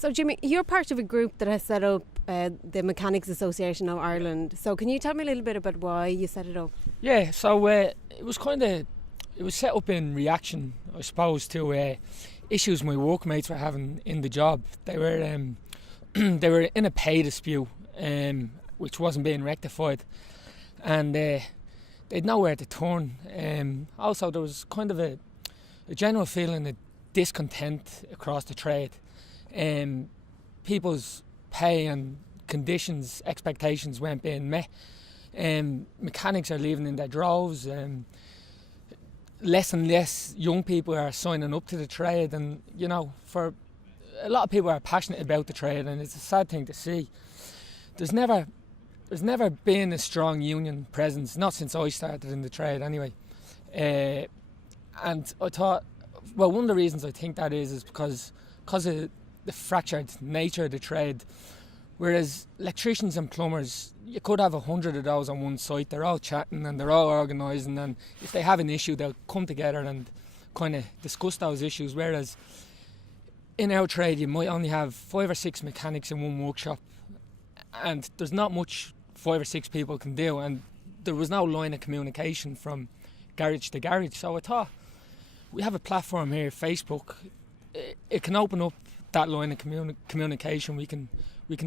So Jimmy, you're part of a group that has set up the Mechanics Association of Ireland. So can you tell me a little bit about why you set it up? Yeah, so it was set up in reaction, I suppose, to issues my workmates were having in the job. They were they were in a pay dispute, which wasn't being rectified, and they'd nowhere to turn. Also, there was kind of a general feeling of discontent across the trade. People's pay and conditions, expectations weren't being met. Mechanics are leaving in their droves. Less and less young people are signing up to the trade, and for a lot of people are passionate about the trade, and it's a sad thing to see. There's never been a strong union presence, not since I started in the trade anyway. And I thought, well, one of the reasons I think that is because of the fractured nature of the trade. Whereas electricians and plumbers, you could have 100 of those on one site. They're all chatting and they're all organising, and if they have an issue, they'll come together and kind of discuss those issues. Whereas in our trade, you might only have 5 or 6 mechanics in one workshop, and there's not much 5 or 6 people can do, and there was no line of communication from garage to garage. So I thought, we have a platform here, Facebook. It can open up that line of communication. We can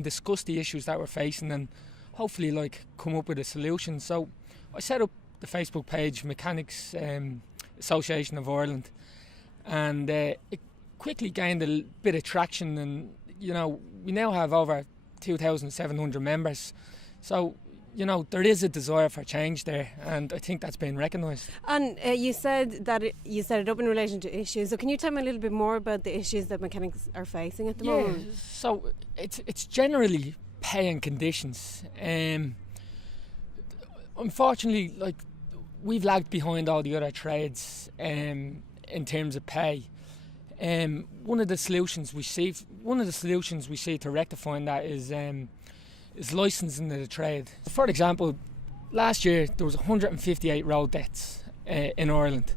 discuss the issues that we're facing and hopefully come up with a solution. So I set up the Facebook page Mechanics Association of Ireland, and it quickly gained a bit of traction, and we now have over 2,700 members. So there is a desire for change there, and I think that's been recognised. And you said that you set it up in relation to issues. So can you tell me a little bit more about the issues that mechanics are facing at the moment? So it's generally pay and conditions. Unfortunately, we've lagged behind all the other trades in terms of pay. One of the solutions we see to rectifying that is licensing the trade. For example, last year there was 158 road deaths in Ireland.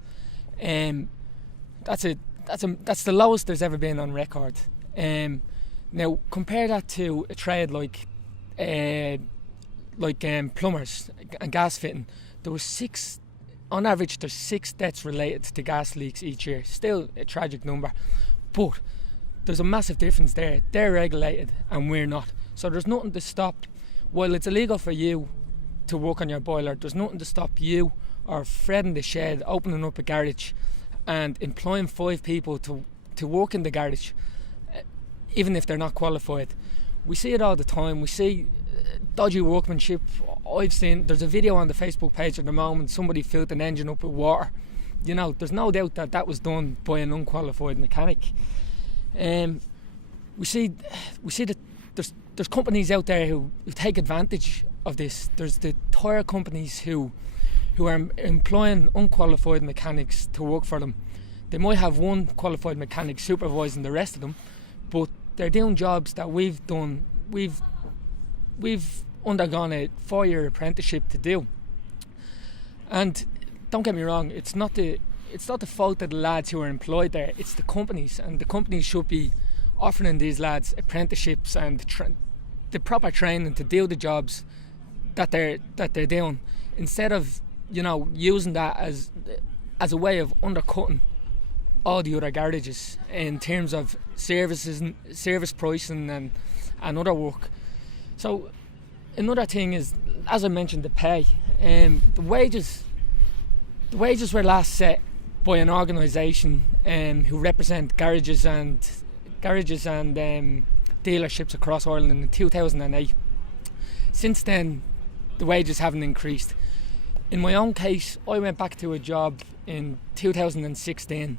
That's the lowest there's ever been on record. Now compare that to a trade like plumbers and gas fitting. There was 6, on average. There's 6 deaths related to gas leaks each year. Still a tragic number, but there's a massive difference there. They're regulated and we're not. So there's nothing to stop. While it's illegal for you to work on your boiler, there's nothing to stop you or Fred in the shed opening up a garage and employing 5 people to work in the garage, even if they're not qualified. We see it all the time. We see dodgy workmanship. There's a video on the Facebook page at the moment, somebody filled an engine up with water. There's no doubt that was done by an unqualified mechanic. We see that there's companies out there who take advantage of this. There's the tyre companies who are employing unqualified mechanics to work for them. They might have one qualified mechanic supervising the rest of them, but they're doing jobs that we've done. We've undergone a 4-year apprenticeship to do. And don't get me wrong, it's not the fault of the lads who are employed there. It's the companies, and the companies should be offering these lads apprenticeships and the proper training to do the jobs that they're doing, instead of using that as a way of undercutting all the other garages in terms of services and service pricing and other work. So another thing is, as I mentioned, the pay. The wages were last set by an organisation who represent garages and dealerships across Ireland in 2008. Since then, the wages haven't increased. In my own case, I went back to a job in 2016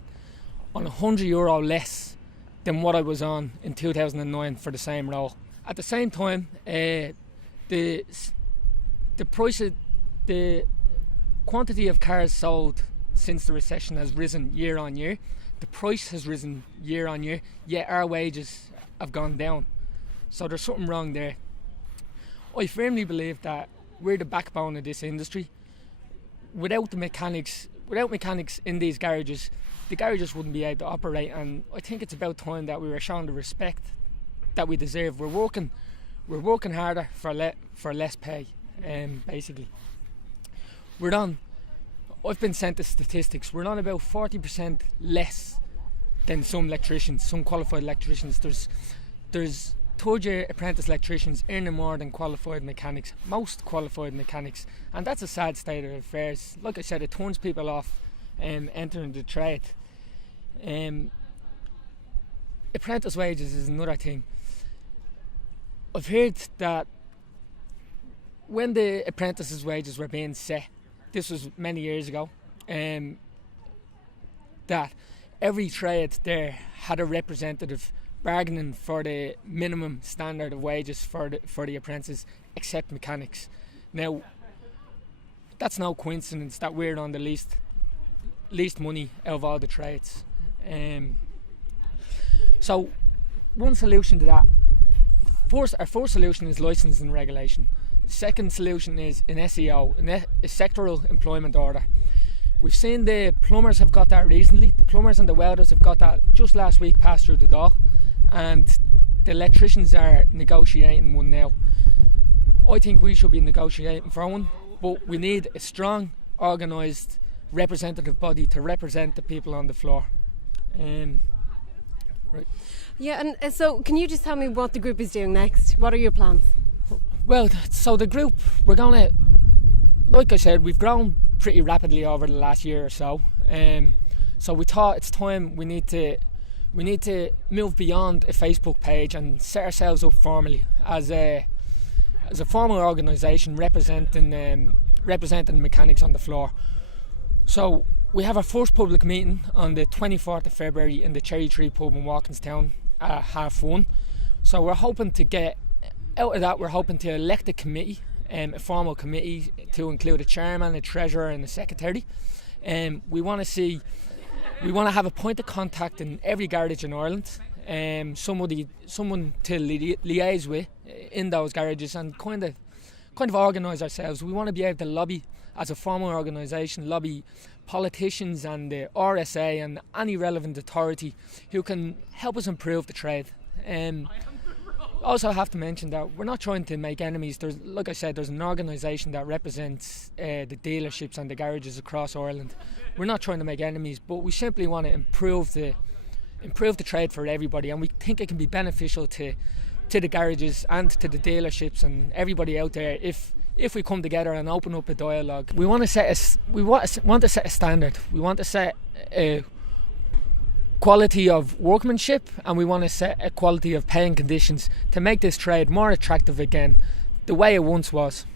on €100 less than what I was on in 2009 for the same role. At the same time, the price of the quantity of cars sold since the recession has risen year on year. The price has risen year on year, yet our wages have gone down. So there's something wrong there. I firmly believe that we're the backbone of this industry. Without mechanics in these garages, the garages wouldn't be able to operate, and I think it's about time that we were shown the respect that we deserve. We're working harder for less pay, basically. I've been sent the statistics. We're on about 40% less than some qualified electricians. There's third-year apprentice electricians earning more than qualified mechanics, most qualified mechanics, and that's a sad state of affairs. Like I said, it turns people off entering the trade. Apprentice wages is another thing. I've heard that when the apprentices' wages were being set, this was many years ago, that every trade there had a representative bargaining for the minimum standard of wages for the apprentices, except mechanics. Now, that's no coincidence that we're on the least money out of all the trades. So, one solution to that, our first solution is licence and regulation. The second solution is an SEO, a sectoral employment order. We've seen the plumbers have got that recently. The plumbers and the welders have got that just last week, passed through the door, and the electricians are negotiating one now. I think we should be negotiating for one, but we need a strong, organised, representative body to represent the people on the floor. Right. Yeah, and so can you just tell me what the group is doing next? What are your plans? Well, so the group, we're gonna, like I said, we've grown pretty rapidly over the last year or so. So we thought it's time we need to move beyond a Facebook page and set ourselves up formally as a formal organisation representing mechanics on the floor. So we have our first public meeting on the 24th of February in the Cherry Tree pub in Walkinstown at 1:30. So we're hoping to get out of that. We're hoping to elect a committee, a formal committee to include a chairman, a treasurer, and a secretary. We want to have a point of contact in every garage in Ireland. Someone to liaise with in those garages and kind of organise ourselves. We want to be able to lobby as a formal organisation, lobby politicians and the RSA and any relevant authority who can help us improve the trade. Also have to mention that we're not trying to make enemies. Like I said, there's an organisation that represents the dealerships and the garages across Ireland. We're not trying to make enemies, but we simply want to improve the trade for everybody, and we think it can be beneficial to the garages and to the dealerships and everybody out there if we come together and open up a dialogue. We want to set a standard. We want to set a quality of workmanship, and we want to set a quality of paying conditions to make this trade more attractive again, the way it once was.